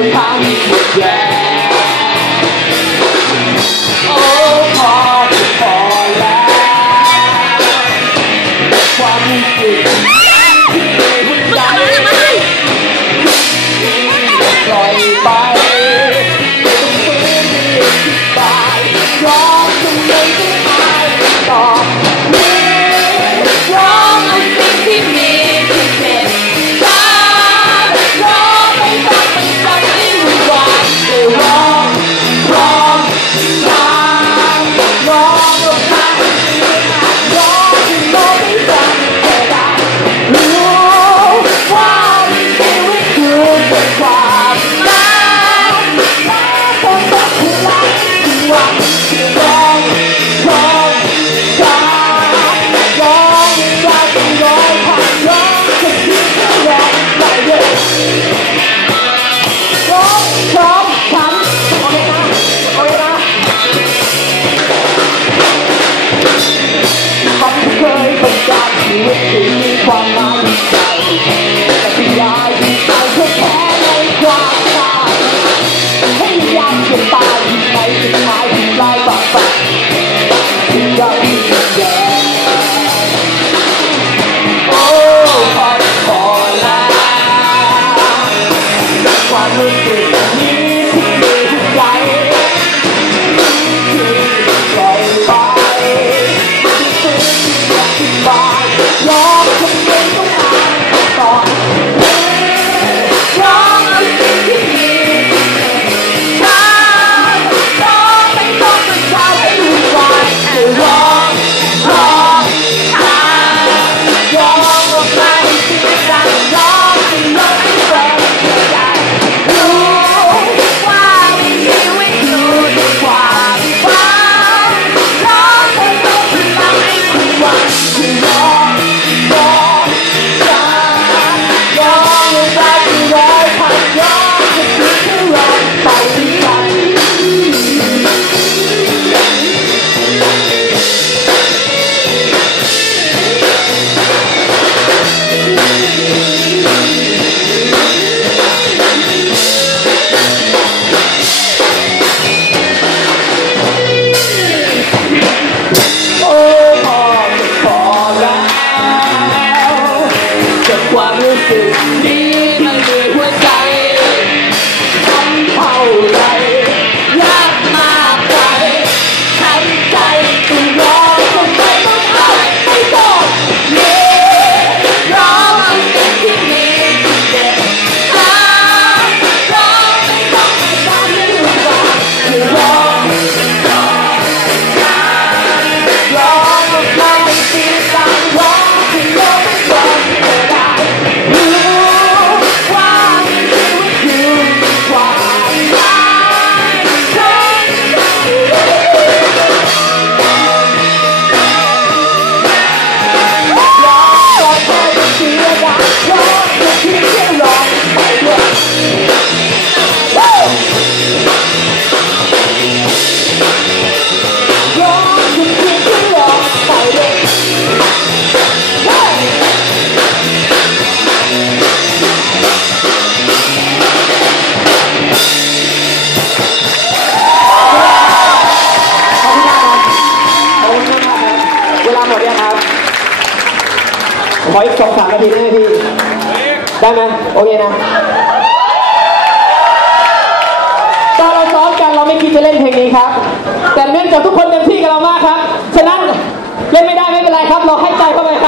know how to get ขออีกสองสามนาทีได้ไหมพี่ ได้ไหมโอเคนะตอนเราซ้อมกันเราไม่คิดจะเล่นเพลงนี้ครับ แต่เนื่อจากทุกคนเต็มที่กับเรามากครับ ฉะนั้นเล่นไม่ได้ไม่เป็นไรครับ เราให้ใจเข้าไปครับ